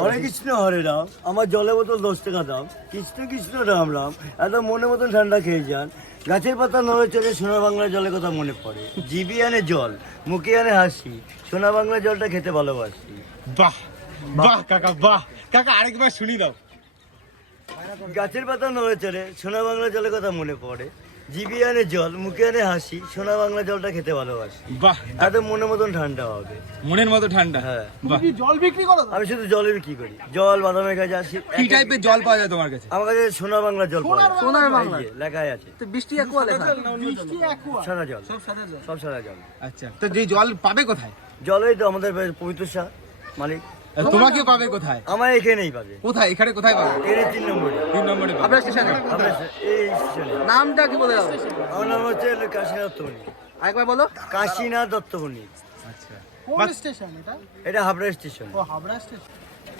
হরে কৃষ্ণ হরে রাম, আমার জলের বোতল 10 টাকা দাম। কৃষ্ণ কৃষ্ণ রাম রাম, একদম মনের মতন ঠান্ডা খেয়ে যান। গাছের পাতা নড়ে চড়ে সোনার বাংলার জলের কথা মনে পড়ে। জিবি আনে জল, মুখে আনে হাসি, সোনার বাংলার জলটা খেতে ভালোবাসি। বাহ বাহ কাকা, বাহ কাকা, আরেকবার শুনি দাও। গাছের পাতা নড়ে চড়ে সোনার বাংলার জলের কথা মনে পড়ে। জিবি আনে জল, মুখে আনে হাসি, সোনার বাংলার জলটা খেতে ভালোবাসি। বাহ, একদম মনের মতন ঠান্ডা হবে। মনের মতো ঠান্ডা। হ্যাঁ, বাহ। জল বিক্রি করো? আমি শুধু জলের বিক্রি করি। জল বাদামের কাছে আসি। কি টাইপের জল পাওয়া যায় তোমার কাছে? আমার কাছে সোনার বাংলার জল পাওয়া যায়। সোনার বাংলা এই যে লেখাই আছে তো বৃষ্টি একোয়া লেখা। বৃষ্টি একোয়া সাদা জল, সব সাদা জল। আচ্ছা, তো যে জল পাবে কোথায়? জলই তো আমাদের পবিত্র শাহ মালিক। তোমাকে পাবে কোথায়? আমার এখানেই পাবে। কোথায়? এখানে কোথায় পাবে? এখানে 3 নম্বরে। 3 নম্বরে পাবে। আপনার স্টেশনে আপনার এই স্টেশনে। নামটা কি বলে দাও? আমার নাম হচ্ছে কাশীনাথ দত্তবণিক। আরেকবার বলো। কাশীনাথ দত্তবণিক। আচ্ছা, কোন স্টেশন এটা? এটা হাবড়া স্টেশন। ও হাবড়া স্টেশন।